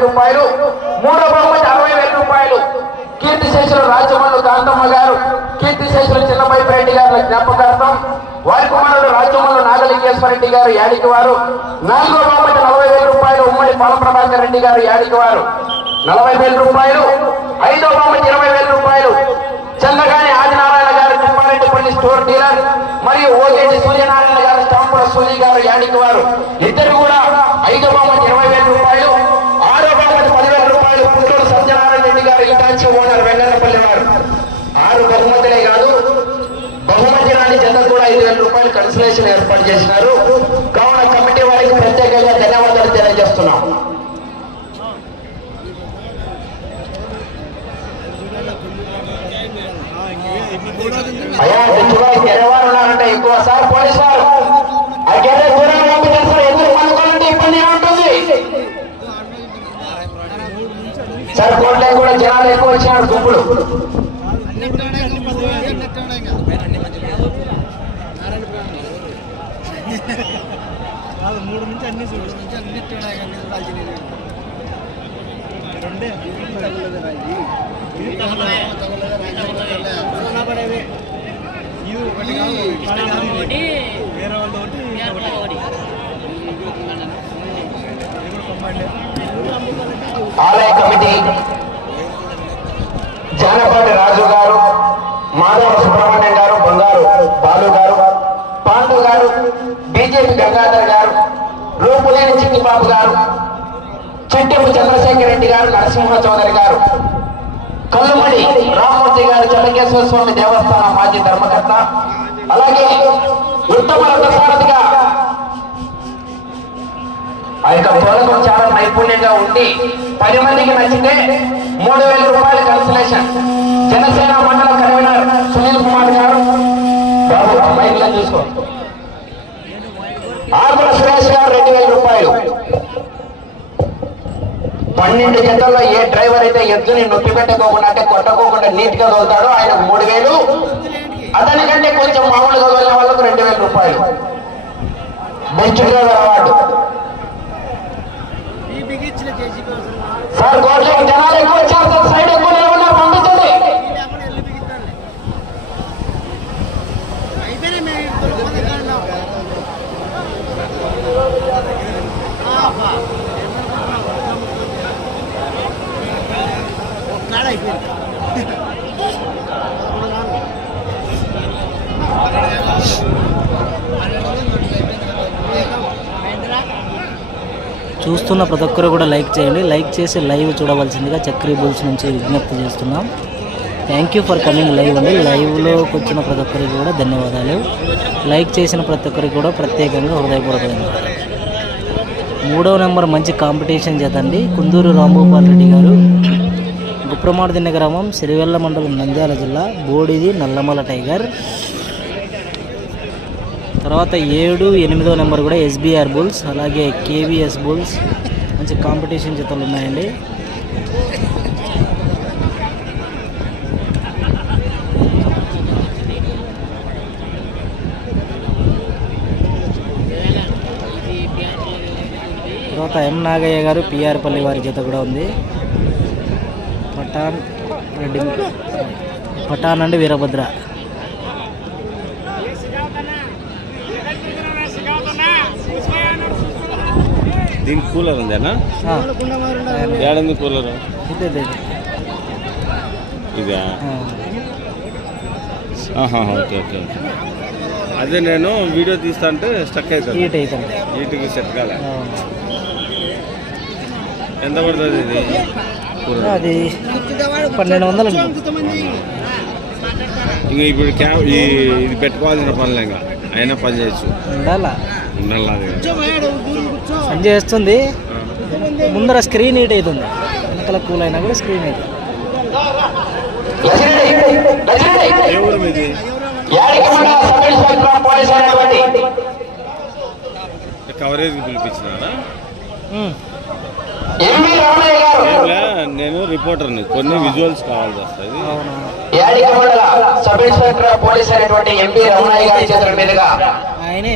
రూపాయలు మూడో బహుమతి అరవై వేల రూపాయలు. కీర్తి శేషులు రాజమల్లు కాంతమ్మ గారు కీర్తి శేషులు చిన్నపై రెడ్డి గారి జ్ఞాపకార్థం. వారి కుమారుడు రాజమల్లు నాగలింగేశ్వర రెడ్డి గారు యాడికి వారు. నాలుగో బహుమతి నలభై వేల రూపాయలు ఉమ్మడి పాల ప్రభాకర్ రెడ్డి గారు యాడికి వారు. నలభై వేల రూపాయలు. ఐదో బహుమతి ఇరవై వేల రూపాయలు. చంద్రగాని ఆదినారాయణ గారు తిప్పారెడ్డిపల్లి స్టోర్ డీలర్. మరియు ఓగేటి సూర్యనారాయణ గారు స్టాంపుల సూర్య గారు యాడికి వారు. ఇద్దరు కూడా వేల ఏర్పాటు చేసినారు. కావున కమిటీ వారికి ప్రత్యేకంగా ధన్యవాదాలు తెలియజేస్తున్నాం. అయ్యా దిక్కులో తెరవారు ఉన్నారంటే ఎక్కువ సార్ పోలీసు వారు ఆ గేదె దూరం పంపించారు సార్ ఎందుకు పనుకోవాలంటే ఇబ్బంది ఉంటుంది సార్ కోట్లే కూడా జనాలు ఎక్కువ వచ్చినారు గుంపులు మూడు నుంచి అన్ని చూడు నుంచి అన్నిటి రెండే ఇది ఇది ఒకటి కాదు ఒకటి కాదు ఇది. వేరే వాళ్ళు ఒకటి ఇది ఒకటి. ఇది కూడా కొమ్మండి. ఆలయ కమిటీ జానపాటి రాజు గారు మాధవ సుబ్రహ్మణ్యం గారు బంగారు బాలు గారు పాండు గారు బీజేపీ గంగాధర్ గారు రూపులేని బాబు గారు చెట్టెపు చంద్రశేఖర్ రెడ్డి గారు నరసింహ చౌదరి గారు కల్లుమడి రామమూర్తి గారు చెన్నకేశ్వర స్వామి దేవస్థానం మాజీ ధర్మకర్త అలాగే ఉత్తమ రథసారథిగా ఆ యొక్క తోలకం చాలా నైపుణ్యంగా ఉండి పది మందికి నచ్చితే మూడు వేల రూపాయల కన్సలేషన్ జనసేన మండల కన్వీనర్ సునీల్ కుమార్ గారు బాబు ఆ చూసుకోండి చూసుకో. ఆకుల సురేష్ గారు రెండు వేల రూపాయలు. పన్నెండు జతల్లో ఏ డ్రైవర్ అయితే ఎద్దుని నొప్పి పెట్టకోకుండా అంటే కొట్టకోకుండా నీట్గా తోలుతాడో ఆయనకు మూడు వేలు. అతనికంటే కొంచెం మామూలుగా వెళ్ళిన వాళ్ళకు రెండు వేల రూపాయలు. Bench driver award. సార్ కోట్లకి జనాలు ఎక్కువ వచ్చారు సైడ్ చూస్తున్న ప్రతి ఒక్కరు కూడా లైక్ చేయండి. లైక్ చేసి లైవ్ చూడవలసిందిగా చక్రీ బుల్స్ నుంచి విజ్ఞప్తి చేస్తున్నాం. Thank you for coming live అండి. లైవ్లోకి వచ్చిన ప్రతి ఒక్కరికి కూడా ధన్యవాదాలు. లైక్ చేసిన ప్రతి ఒక్కరికి కూడా ప్రత్యేకంగా హృదయపూర్వక ధన్యవాదాలు మూడవ నెంబర్ మంచి కాంపిటీషన్ చేతండి కుందూరు రాంభూపాల్ రెడ్డి గారు. గుప్రమాడదిన్న గ్రామం సిరివెల్ల మండలం నంద్యాల జిల్లా బోడిది నల్లమల టైగర్. తర్వాత ఏడు ఎనిమిదో నెంబర్ కూడా ఎస్బీఆర్ బుల్స్ అలాగే కేవీఎస్ బుల్స్ మంచి కాంపిటీషన్ జతలు ఉన్నాయండి. తర్వాత ఎం నాగయ్య గారు పిఆర్ పల్లి వారి జత కూడా ఉంది. పఠాన్ రెడ్డి పఠాన్ అండి వీరభద్ర దీనికి కూలర్ ఉందేనా? ఏడుంది కూలర్? ఇదే ఓకే ఓకే ఓకే. అదే నేను వీడియో తీస్తా అంటే స్టక్ అవుతుంది. హీట్ అవుతుంది. వీటికి సెట్ కాలే. ఎంత పడుతుంది ఇది? అది పన్నెండు వందలు. ఇంక ఇప్పుడు క్యా ఈ ఇది పెట్టుకోవాల్సిన పనులు ఇంకా. అయినా పని చేయొచ్చు. ఉండాలి? పని చేస్తుంది. ముందర స్క్రీన్ హీట్ అవుతుంది. వెనకాల కూల్ అయినా కూడా స్క్రీన్ అయినటువంటి కవరేజ్కి పిలిపించినారా? నేను రిపోర్టర్ని కొన్ని విజువల్స్ కావాల్సి వస్తుంది సబ్ ఇన్స్పెక్టర్ పోలీసు అయినటువంటి ఎంపీ రమణయ్య గారి చేతుల మీదుగా ఆయనే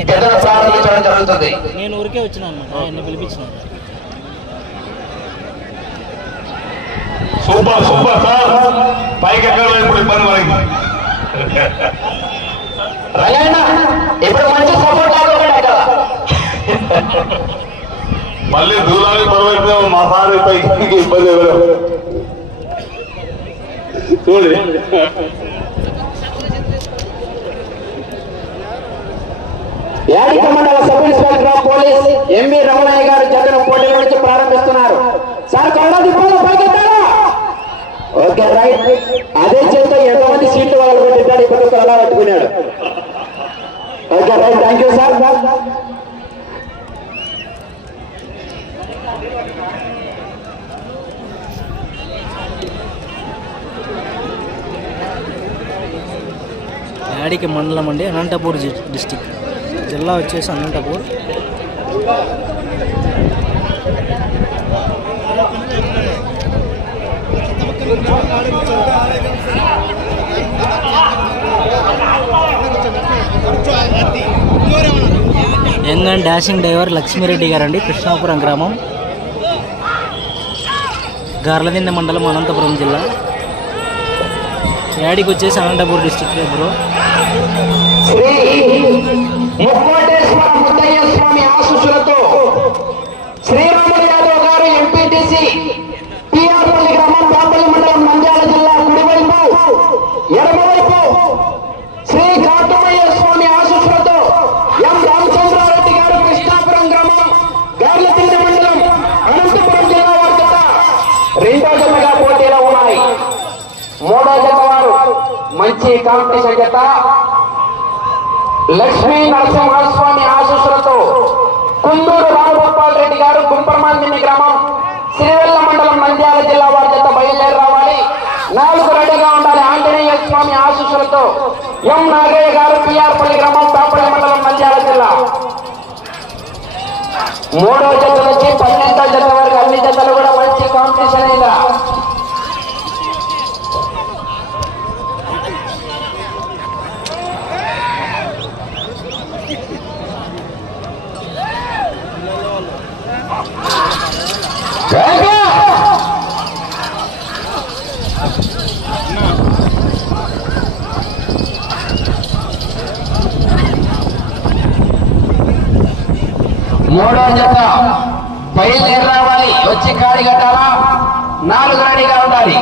జరుగుతుంది. నేను ఊరికే వచ్చినా అనమాట ఆయన్ని పిలిపించిన. Super super sir. పైకి ఎక్కడ ఇప్పుడు ఇబ్బంది మనకి రంగన్న ఇప్పుడు మంచి సపోర్ట్ ఆడుకోండి అక్కడ మళ్ళీ దూరానికి పర్వైతే మా సార్ పైకి ఇబ్బంది ఎవరు యాడిక మండల sub inspector of police MV Ramanaiah garu Jagan పోటీ నుంచి ప్రారంభిస్తున్నారు. సార్ కళ్ళ పైకెత్తారా? Okay right. అదే చేత ఎంతమంది సీట్లు వాళ్ళు పెట్టాడు ఇప్పుడు అలా పెట్టుకున్నాడు. Okay right. Thank you sir. Yadiki మండలం అండి అనంతపూర్ జి- డిస్టిక్. జిల్లా వచ్చేసి Anantapur. Young and dashing driver Lakshmireddy గారండి కృష్ణాపురం గ్రామం. గార్లదిండ మండలం అనంతపురం జిల్లా. యాడికి వచ్చేసి అనంతపూర్ డిస్టిక్ బ్రో. ముక్కోటేశ్వర ముద్దయ్య స్వామి ఆశీస్సులతో శ్రీరాములు యాదవ్ గారు ఎంపీటీసీ పిఆర్పల్లి గ్రామం బాపల్లి మండలం నంద్యాల జిల్లా కుడివైపు ఎడమవైపు శ్రీ కాటమయ్య స్వామి ఆశీస్సులతో ఎం రామచంద్రారెడ్డి గారు కృష్ణాపురం గ్రామం గార్లతిండి మండలం అనంతపురం జిల్లా వారి జత రెండో జతగా పోటీలో ఉన్నాయి. మూడో జత వారు మంచి కాంపిటీషన్ జత లక్ష్మీ నరసింహస్వామి ఆశీస్సులతో కుందూరు రామగోపాల్ రెడ్డి గారు గుంపరమాందిని గ్రామం శ్రీవెల్ల మండలం నంద్యాల జిల్లా వారి చేత బయలుదేరి రావాలి నాలుగు రెడీగా ఉండాలి. ఆంజనేయ స్వామి ఆశీస్సులతో ఎం నాగయ్య గారు పిఆర్పల్లి గ్రామం తాపల్లి మండలం నంద్యాల జిల్లా. మూడవ జత నుంచి పన్నెండవ జత వరకు అన్ని జతలు కూడా మంచి కాంపిటీషన్ అయినా మూడో జత బయలుదేరి రావాలి. వచ్చి కాడి కట్టాలా? నాలుగు రెడీగా ఉండాలి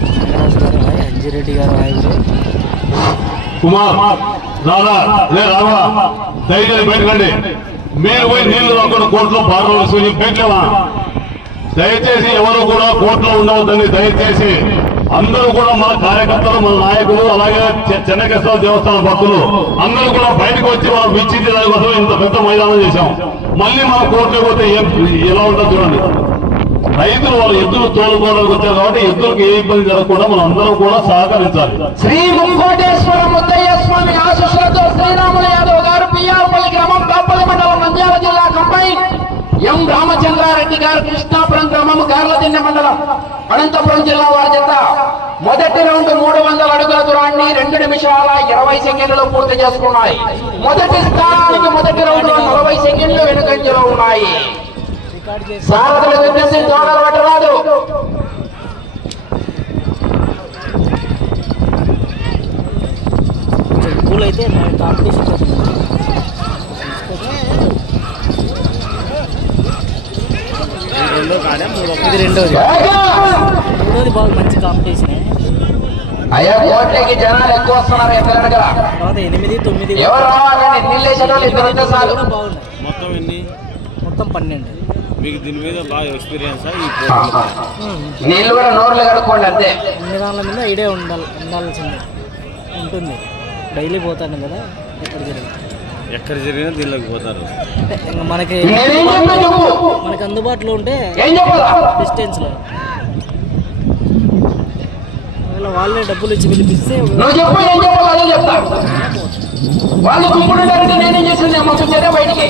వెంకటరాజు గారు హాయ్ అంజిరెడ్డి గారు హాయ్ బ్రో కుమార్ రాదా లే రావా దయచేసి మీరు పోయి నీళ్ళు రాకుండా కోర్టులో బాగా వేసుకుని దయచేసి ఎవరు కూడా కోర్టులో ఉండవద్దని దయచేసి అందరూ కూడా మన కార్యకర్తలు మన నాయకులు అలాగే చె- చెన్నకేశ్వర దేవస్థాన భక్తులు అందరూ కూడా బయటకు వచ్చి మనం విచ్చింది కోసం ఇంత పెద్ద మైదానం చేశాం. మళ్ళీ మనం కోర్టులో పోతే ఏం ఎలా ఉంటుందో చూడండి. రైతులు వాళ్ళు ఎద్దులు తోలుకోవడానికి వచ్చారు కాబట్టి ఎద్దులకు ఏ ఇబ్బంది జరగకుండా మనం అందరం కూడా సహకరించాలి. శ్రీ ముంకోటేశ్వర ముద్దయ్య స్వామి ఆశీస్సులతో శ్రీరాముల యాదవ్ గారు పిఆర్పల్లి గ్రామం కాపల్లి మండలం నంద్యాల జిల్లా కంపై ఎం రామచంద్రారెడ్డి గారు కృష్ణాపురం గ్రామం గార్లదిన్నె మండలం అనంతపురం జిల్లా వారి చేత మొదటి రౌండ్ మూడు వందల అడుగుల దూరాన్ని రెండు నిమిషాల ఇరవై సెకండ్లు పూర్తి చేసుకున్నాయి. మొదటి స్థానానికి మొదటి రౌండ్ నలభై సెకండ్లు వెనుకంజలో ఉన్నాయి. చేసి సారథులు విద్యసి దోడలు పట్టరాదు. కొంచెం కూల్ అయితే నా కాంపిటీషన్ కోసం ఇది రెండో కాదా మూడో ఇది రెండోది మూడోది బాగా మంచి కాంపిటీషన్. అయ్యా కోట్లకి జనాలు ఎక్కువ వస్తున్నారు ఎక్కడ తర్వాత ఎనిమిది తొమ్మిది. ఎవరు మొత్తం ఎన్ని? మొత్తం పన్నెండు. మీకు దీని మీద బాగా ఎక్స్పీరియన్సా ఈ పోటీలో? ఉమ్. నీళ్ళు కూడా నోర్లు కడుక్కోండి అంతే. అన్ని దానిల మీద ఐడియా ఉండాలి ఉండాల్సిందే. ఉంటుంది. డైలీ పోతాను కదా ఎక్కడ జరిగింది ఎక్కడ జరిగినా దీనిలోకి పోతారు. అంటే ఇంకా మనకి మనకి అందుబాటులో ఉంటే డిస్టెన్స్లో. ఒకవేళ వాళ్ళే డబ్బులు ఇచ్చి పిలిపిస్తే నువ్వు చెప్పు ఏం చెప్పాలో? అదే చెప్తా. వాళ్ళు గుంపుడు నేనేం చేసింది? పంపించేదే బయటికి.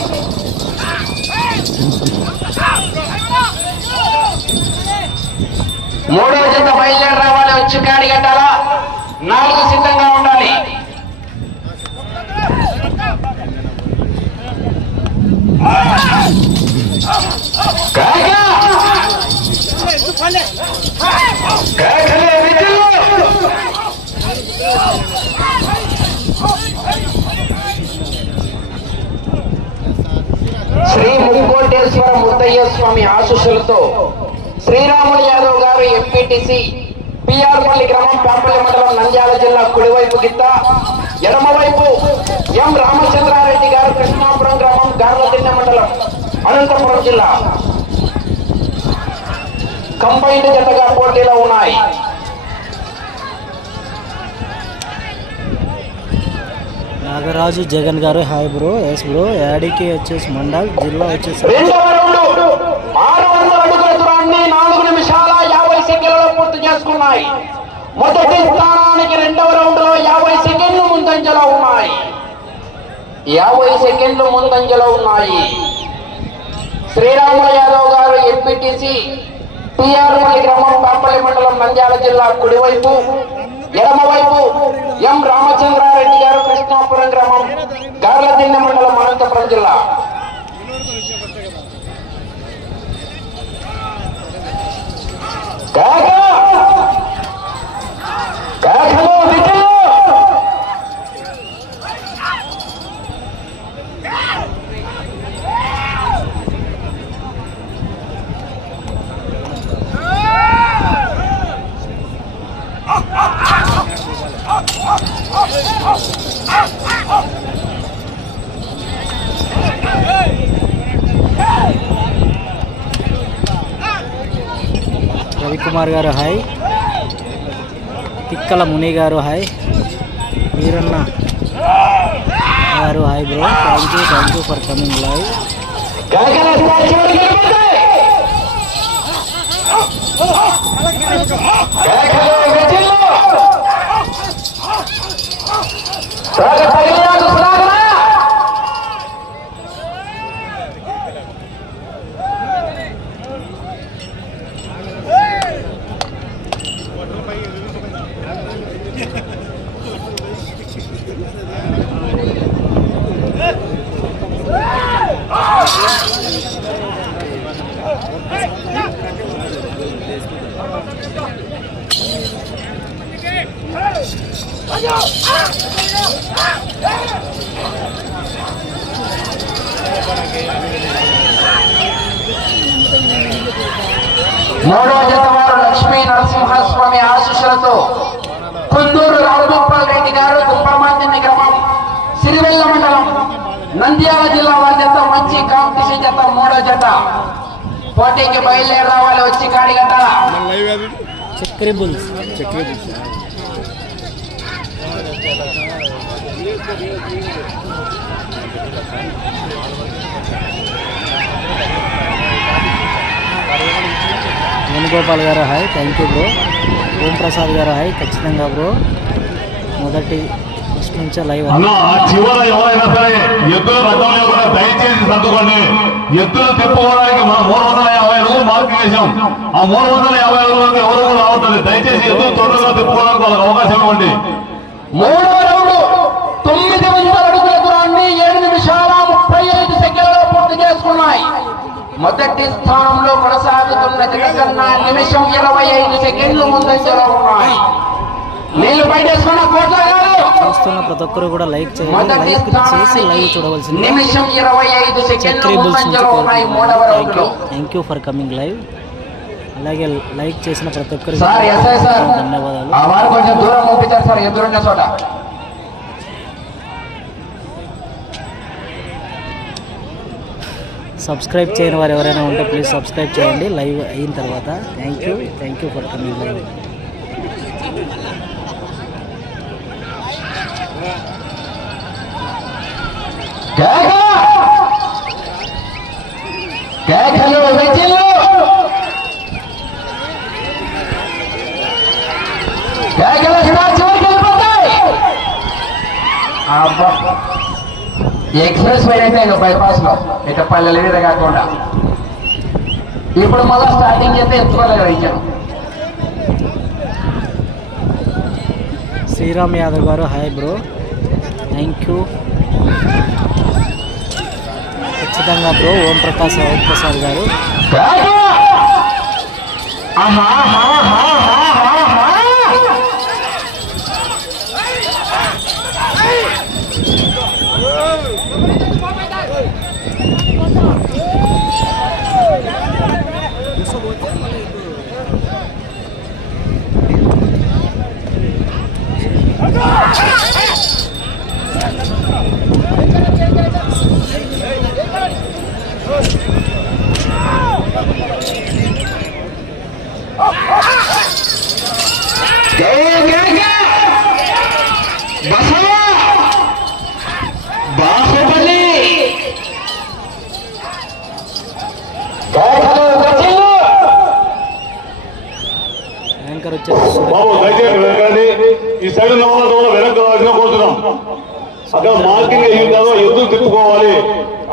మూడో జత బయలుదేరి రావాలి వచ్చి కాడి కట్టాలా? నాలుగు సిద్ధంగా ఉండాలి. శ్రీ ముక్కోటేశ్వర ముద్దయ్య స్వామి ఆశీస్సులతో శ్రీరాములు యాదవ్ గారు ఎంపీటీసీ పిఆర్పల్లి గ్రామం పాపల్లి మండలం నంద్యాల జిల్లా కుడివైపు గిత్త. ఎడమవైపు ఎం రామచంద్రారెడ్డి గారు కృష్ణాపురం గ్రామం గార్లదిన్నె మండలం అనంతపురం జిల్లా. కంబైన్డ్ జతగా పోటీలో ఉన్నాయి. నాగరాజు జగన్ గారు హాయ్ బ్రో ఎస్ బ్రో యాడికి వచ్చేసి మండల్ జిల్లా వచ్చేసి రెండవ రౌండ్ ఆరు వందల అడుగుల దూరాన్ని నాలుగు నిమిషాల యాభై సెకండ్లలో పూర్తి చేసుకున్నాయి. మొదటి స్థానానికి రెండవ రౌండ్లో యాభై సెకండ్లు ముందంజలో ఉన్నాయి. యాభై సెకండ్లు ముందంజలో ఉన్నాయి. శ్రీరాముల యాదవ్ గారు ఎంపీటీసీ టిఆర్ఎల్ గ్రామం పాపల్లి మండలం నంద్యాల జిల్లా కుడివైపు ఎడమవైపు ఎం రామచంద్రారెడ్డి గారు కృష్ణాపురం గ్రామం గార్లదిన్నె మండలం అనంతపురం జిల్లా. Oh! రవికుమార్ గారు హాయ్. తిక్కల ముని గారు హాయ్. వీరన్న గారు hi bro. Thank you thank you for coming live కాకల స్టాచ్యూలు గెలుపుతాయి కాకలో వికలు కాక తగిలియాకు సునాగనా మూడో జత వారు లక్ష్మీ నరసింహస్వామి ఆశీస్సులతో కుందూరు రామగోపాల్ రెడ్డి గారు దుప్పరమాంజని గ్రామం సిరివెల్ల మండలం నంద్యాల జిల్లా వాళ్ళ జత మంచి కాంపిటీషన్ జత మూడో జత. పోటీకి బయలుదేరి రావాలి వచ్చి కాడి కట్టాలా Venugopal garu hi. Thank you bro. Om Prasad garu hi. ఖచ్చితంగా బ్రో. మొదటి నుంచే లైవ్ అన్న ఆ చివర ఎవరైనా సరే ఎద్దుల రథం లేకుండా దయచేసి సర్దుకోండి. ఎద్దులు తిప్పుకోవడానికి మనం మూడు వందల యాభై రోజులు మార్క్ చేశాం. ఆ మూడు వందల యాభై రోజులకు ఎవరు కూడా రావట్లేదు దయచేసి ఎద్దులు తొందరగా తిప్పుకోవడానికి వాళ్ళకి అవకాశం ఇవ్వండి. మూడో రౌండ్ తొమ్మిది వందల అడుగుల దూరాన్ని ఏడు నిమిషాల ముప్పై ఐదు సెకండ్లలో పూర్తి చేసుకున్నాయి. మొదటి స్థానంలో కొనసాగుతున్న కన్నా నిమిషం ఇరవై ఐదు సెకండ్లు ముందంజలో ఉన్నాయి. నీళ్ళు బయటేసుకున్న కోట్ల చూస్తున్న ప్రతి ఒక్కరు కూడా లైక్ చేయండి. లైక్ చేసి లైవ్ చూడవలసింది. నుంచి thank you thank you for coming live అలాగే లైక్ చేసిన ప్రతి ఒక్కరికి సార్ ధన్యవాదాలు. ఆ వారు కొంచెం దూరం పంపించారు సార్ ఎదురున్న చోట. సబ్స్క్రైబ్ చేయని వారు ఎవరైనా ఉంటే ప్లీజ్ సబ్స్క్రైబ్ చేయండి. లైవ్ అయిన తర్వాత. Thank you thank you for coming live కేక కేకలు విజిల్లు కేకల చివరికి వెళ్ళిపోతాయి అబ్బా ఎక్స్ప్రెస్ పైన అయితే ఇంకా బైపాస్లో ఇక పల్లెల మీద కాకుండా ఇప్పుడు మళ్ళీ స్టార్టింగ్ చేస్తే ఎంచుకోలేదు ఇచ్చాను Sriram Yadav garu hi bro thank you ఖచ్చితంగా బ్రో ఓం ప్రకాశ్ ఓం ప్రసాద్ గారు బాహుబలి ఉన్న వాళ్ళ ద్వారా వెనక్కి రావాల్సిన కోరుతున్నాం అక్కడ మార్కింగ్ అయ్యి కాదు ఎద్దులు తిప్పుకోవాలి?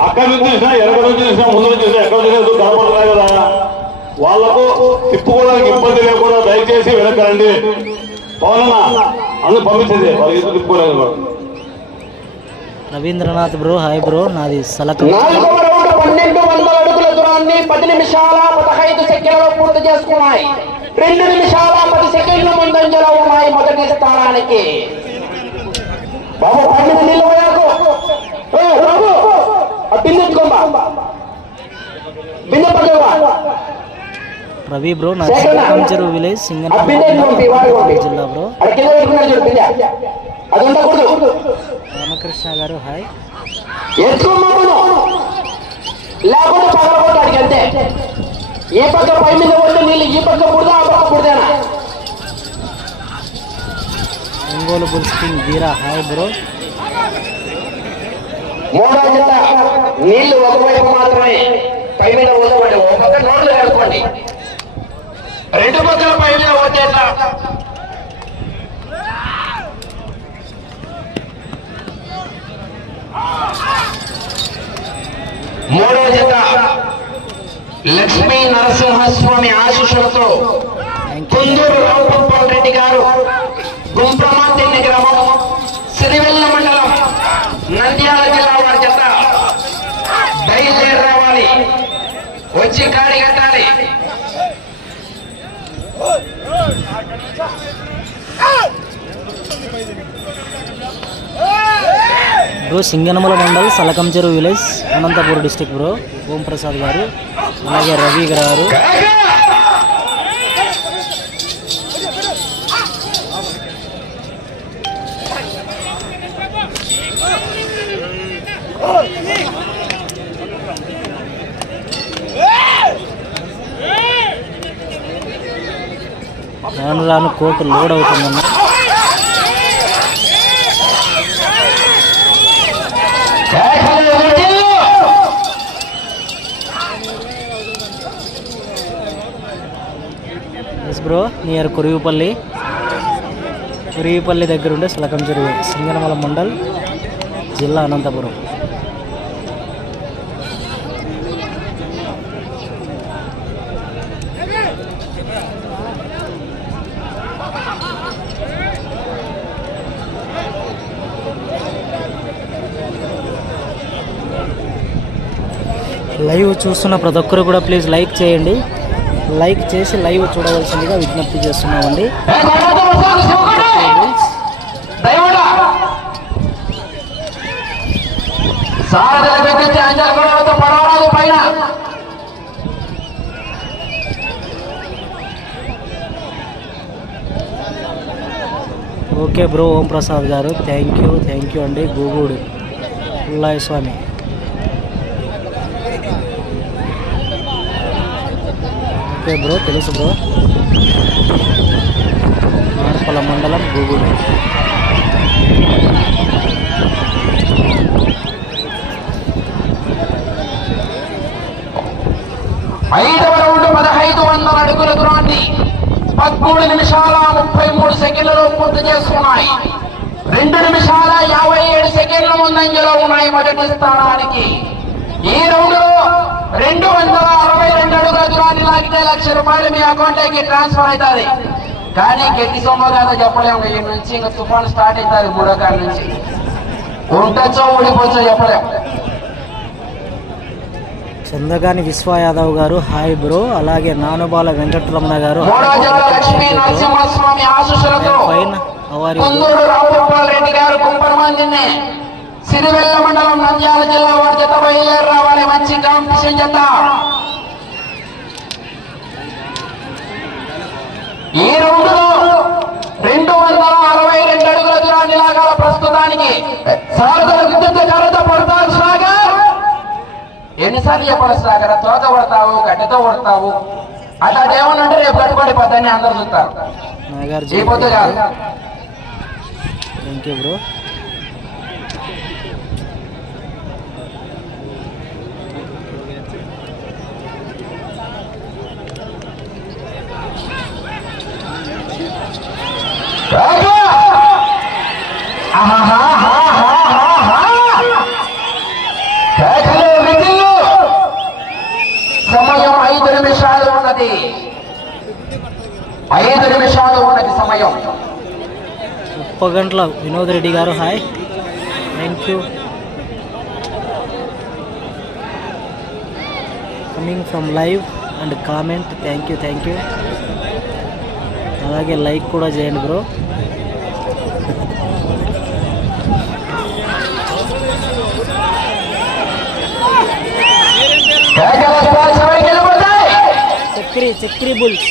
అక్కడి నుంచి చూసినా ఎనక నుంచి చూసినా ముందు నుంచి చూసినా ఎక్కడ చూసినా ఎద్దులు కనపడుతున్నాయి కదా? వాళ్ళకు తిప్పుకోవడానికి ఇబ్బంది లేకుండా దయచేసి వెనకండి పవనన్న అందరూ పంపించండి వాళ్ళు ఎద్దులు తిప్పుకోలేదు కూడా. రవీంద్రనాథ్ బ్రో హాయ్ బ్రో నాది సలకం. పన్నెండు వందల అడుగుల దూరాన్ని పది నిమిషాల పదహైదు సెకండ్లలో పూర్తి చేసుకున్నాయి. రెండు నిమిషాల పది సెకండ్ల ముందంజలో ఉన్నాయి మొదటి స్థానానికి బాబు బిందె పక్కవా రవి బ్రో చెరువు విలేజ్ జిల్లా బ్రో. రామకృష్ణ గారు హాయ్. అంతే. ఈ పక్క పై మీద పడితే నీళ్ళు ఈ పక్క పుడదా ఆ పక్క పుడదేనా Ongole bulls king Veera. Hi bro. మూడో జత. నీళ్ళు ఒకవైపు మాత్రమే. పై మీద ఊదవండి ఒక పక్క నోట్లు కలుపుకోండి రెండు పక్కల పై మీద ఎట్లా? మూడో జత. లక్ష్మీ నరసింహస్వామి ఆశీస్సులతో కుందూరు రావుగోపాల్ రెడ్డి గారు గుంప్రమాతిని గ్రామం సిరివెల్ల మండలం నంద్యాల జిల్లా వారి జత బయలుదేరి రావాలి. వచ్చి కాడిగట్ట bro Singanamala mandal Salakamcheru village Anantapur district bro Om Prasad garu అలాగే రవి గారు. రాను రాను కోర్టు లోడ్ అవుతుందన్న yes bro near Kurivipalli. Kurivipalli దగ్గర ఉండే సలకం చెరువు సింగనమల మండల్ జిల్లా అనంతపురం. లైవ్ చూస్తున్న ప్రతి ఒక్కరు కూడా ప్లీజ్ లైక్ చేయండి. లైక్ చేసి లైవ్ చూడవలసిందిగా విజ్ఞప్తి చేస్తున్నామండి. ఓకే బ్రో ఓం ప్రసాద్ గారు థ్యాంక్ యూ థ్యాంక్ యూ అండి. గూగుడు. పుల్లాయ స్వామి. ఓకే బ్రో తెలుసు బ్రో. మార్పల మండలం గూగుల్ ఐదవ రౌండ్ పదహైదు వందల అడుగుల దూరాన్ని పదమూడు నిమిషాల ముప్పై మూడు సెకండ్లలో పూర్తి చేసుకున్నాయి. రెండు నిమిషాల యాభై ఏడు సెకండ్ల ముందంజలో ఉన్నాయి మొదటి స్థానానికి. ఈ రౌండ్లో రెండు వందల అరవై రెండు అడుగుల దూరాన్ని లాగితే లక్ష రూపాయలు మీ అకౌంట్కి ట్రాన్స్ఫర్ అవుతుంది. కానీ గట్టి సొమ్మ కాదో చెప్పలేము. ఈ నుంచి ఇంకా తుఫాన్ స్టార్ట్ అవుతుంది మూడో కాడ నుంచి. ఉండొచ్చో ఊడిపోవచ్చో చెప్పలేము. చందగాని విశ్వ యాదవ్ గారు హాయ్ బ్రో. అలాగే నానుబాల వెంకటరమణ గారు లక్ష్మీ నరసింహస్వామి ఆశీస్సులతో అవారి రెడ్డి గారు సిరివెల్ల మండలం నంద్యాల జిల్లా వారి జత బయలుదేరి రావాలి మంచి కాంపిటీషన్ జత. ఈ రౌండ్లో రెండు వందల అరవై రెండు అడుగుల దూరాన్ని లాగాల ప్రస్తుతానికి సారథుల విద్యుత్ కర్రతో పడతారు సాగర్ ఎన్నిసార్లు చెప్పాలి సాగర్ తోక పడతావు గడ్డతో పడతావు అట్లా ఏమన్నంటే రేపు కట్టుబడి పద్దని అందరు చూస్తారు. కాదు థ్యాంక్ యూ బ్రో రాజా! ఆహాహాహాహాహా! కేకలు, విజిల్లు! సమయం ఐదు నిమిషాలు ఉన్నది ఐదు నిమిషాలు ఉన్నది సమయం Uppagantla Vinod Reddy garu hi. Thank you coming from live and comment thank you thank you అలాగే లైక్ కూడా చేయండి బ్రో కేకల స్పర్శ వెళ్ళిపోతాయి చక్రి చక్రి బుల్స్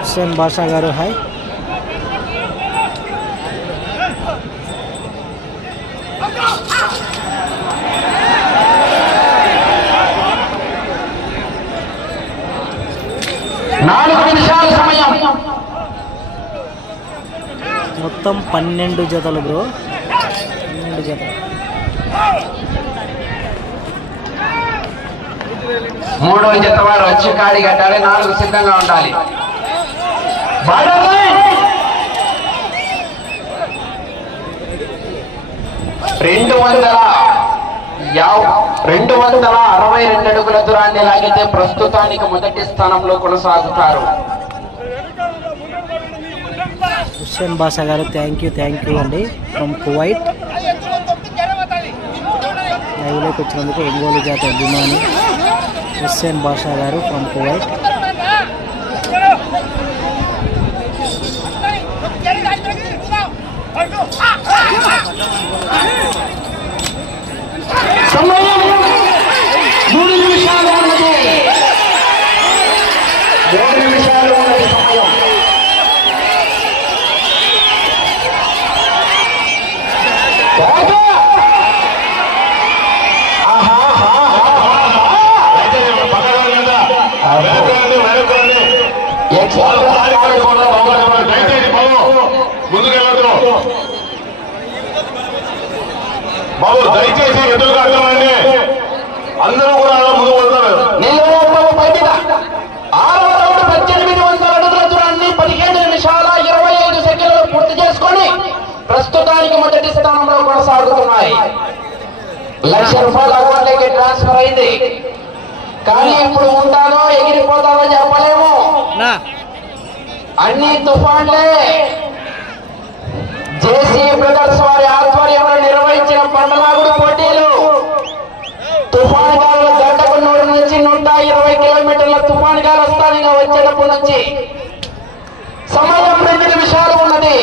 హుస్సేన్ బాషా గారు హాయ్ నాలుగు నిమిషాల సమయం మొత్తం పన్నెండు జతలు బ్రో. పన్నెండు జతలు. మూడో జత వారు వచ్చి కాడి కట్టాలి నాలుగు సిద్ధంగా ఉండాలి. రెండు వందల రెండు వందల అరవై రెండు అడుగుల దూరాన్ని లాగితే ప్రస్తుతానికి మొదటి స్థానంలో కొనసాగుతారు. Hussain Basha garu thank you thank you అండి. ఫ్రమ్ కువైట్ లైవ్లోకి వచ్చినందుకు ఒంగోలు జాతి అభిమాని హుస్సేన్ బాషా గారు ఫ్రమ్ కువైట్ సమయం మూడు నిమిషాలు ఉన్నది మూడు నిమిషాలు ఉన్నది సమయం రాజా! అయితే పక్కన లేదా వెనకాలండి వెనకాలండి ఎక్స్ట్రా దయచేసి బాబు ముందుకెళ్ళదు బాబు దయచేసి ఎదురుగా అర్థమండి అందరూ కూడా అలా ముందు వెళ్తారు పద్దెనిమిది వందల అడుగుల దూరాన్ని పదిహేడు నిమిషాల ఇరవై ఐదు సెకండ్లు పూర్తి చేసుకొని ప్రస్తుతానికి మొదటి స్థానంలో కొనసాగుతున్నాయి. లక్ష రూపాయల అకౌంట్లోకి ట్రాన్స్ఫర్ అయింది. కానీ ఇప్పుడు ఉంటానో ఎగిరిపోతానో చెప్పలేము. అన్ని తుఫాన్లే. జేసీ బ్రదర్స్ వారి ఆధ్వర్యంలో నిర్వహించిన పండలాగుడు పోటీలు. తుఫాన్ గాలుల గంటకు నుంచి నూట ఇరవై కిలోమీటర్ల తుఫాన్ గాలు వస్తానిగా వచ్చేటప్పటి నుంచి సమయం రెండు నిమిషాలు ఉన్నది.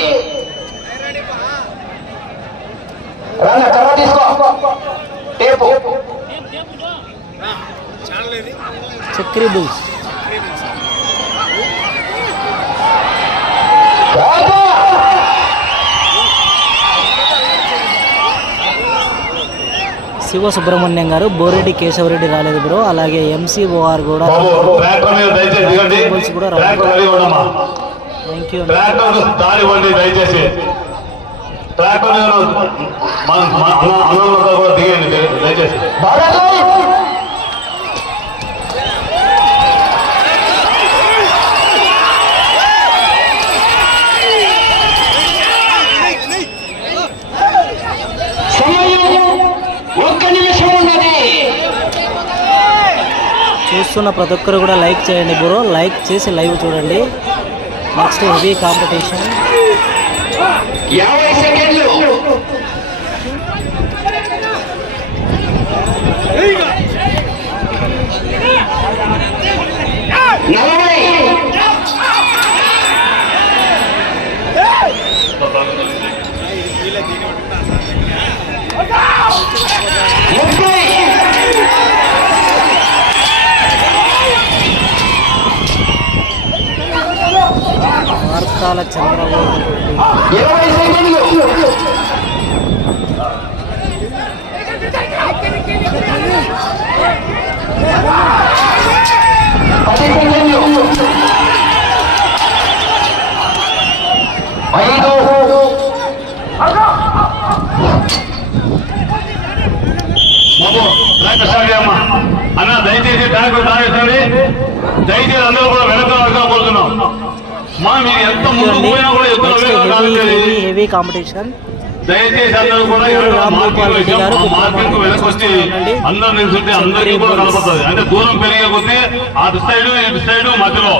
రన్న కర్ర తీసుకో. టేపు. చక్రి బుల్స్. శివ సుబ్రహ్మణ్యం గారు బోరెడ్డి కేశవరెడ్డి రాలేదు బ్రో. అలాగే ఎంసీఓఆర్ కూడా థ్యాంక్ యూ దయచేసి ట్రాక్టర్ కూడా దయచేసి. చూస్తున్న ప్రతి ఒక్కరు కూడా లైక్ చేయండి బ్రో. లైక్ చేసి లైవ్ చూడండి. నెక్స్ట్ హెవీ కాంపిటీషన్ నలభై చేయమ్మా అన్న దయచేసి దానికి స్టార్ట్ దయచేసి అందరూ కూడా వెనక వెనక కోరుతున్నాం. హెవీ కాంపిటీషన్ దయచేసి అందరూ కూడా మార్కెట్ వచ్చాం ఆ మార్కెట్కు వెనక్కి వచ్చి అందరూ నిల్చుంటే అందరికీ కూడా కనపడుతుంది. అంటే దూరం పెరిగే కొద్దీ అటు సైడ్ ఇటు సైడ్ మధ్యలో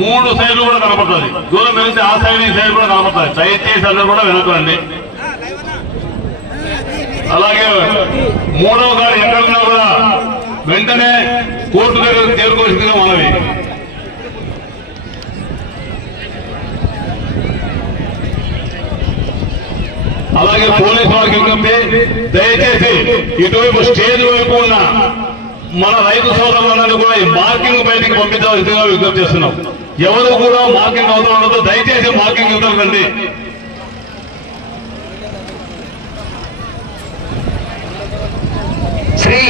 మూడు సైడ్లు కూడా కనపడుతుంది. దూరం పెరిగితే ఆ సైడ్ ఈ సైడ్ కూడా కనపడుతుంది. దయచేసి అందరూ కూడా వెనకరండి అలాగే మూడవ గారు ఎక్కడున్నా కూడా వెంటనే కోర్టు దగ్గర చేరుకోవాల్సిందిగా మనవి. అలాగే పోలీస్ వారికి విజ్ఞప్తి దయచేసి ఇటువైపు స్టేజ్ వైపు ఉన్న మన రైతు సోదరులందరూ కూడా ఈ మార్కింగ్ బయటికి పంపించవలసిందిగా విజ్ఞప్తి చేస్తున్నాం. ఎవరు కూడా మార్కింగ్ అవసరం ఉండదు. దయచేసి మార్కింగ్ ఇవ్వకండి. శ్రీ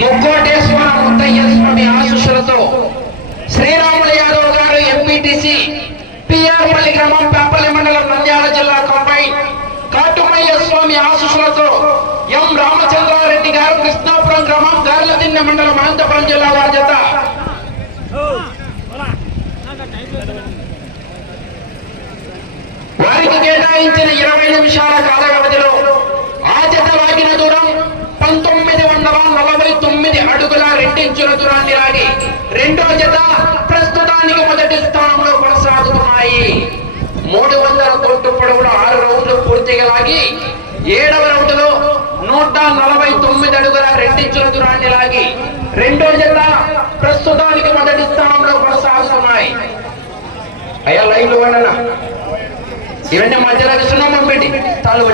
ముక్కోటేశ్వర ముత్తయ్య స్వామి ఆశీస్సులతో శ్రీరాములు యాదవ్ గారు ఎంపీటీసీ పిఆర్పల్లి గ్రామం పెంపల్లి మండలం నంద్యాల జిల్లా కంబైన్ కాటుమయ్య స్వామి ఆశీస్సులతో ఎం రామచంద్రారెడ్డి గారు కృష్ణాపురం గ్రామం గార్లదిన్నె మండలం అనంతపురం జిల్లా వారి జత వారికి కేటాయించిన ఇరవై నిమిషాల కాల వ్యవధిలో ఆ జత లాగిన దూరం పంతొమ్మిది వందల నలభై తొమ్మిది అడుగుల రెండించుల దూరాన్ని లాగి రెండో జత ప్రస్తుతానికి మొదటి స్థానంలో కొనసాగుతున్నాయి. మూడు వందల కోట్ల పొడవుల ఆరు రౌండ్లు పూర్తిగా లాగి ఏడవ రౌండ్లో నూట నలభై తొమ్మిది అడుగుల రెండించుల దూరాన్ని లాగి రెండో జత ప్రస్తుతానికి మొదటి స్థానంలో కొనసాగుతున్నాయి. అయ్యా లైన్లో ఇవన్నీ మధ్యలో విసున్నాం పెట్టి తాళ్ళు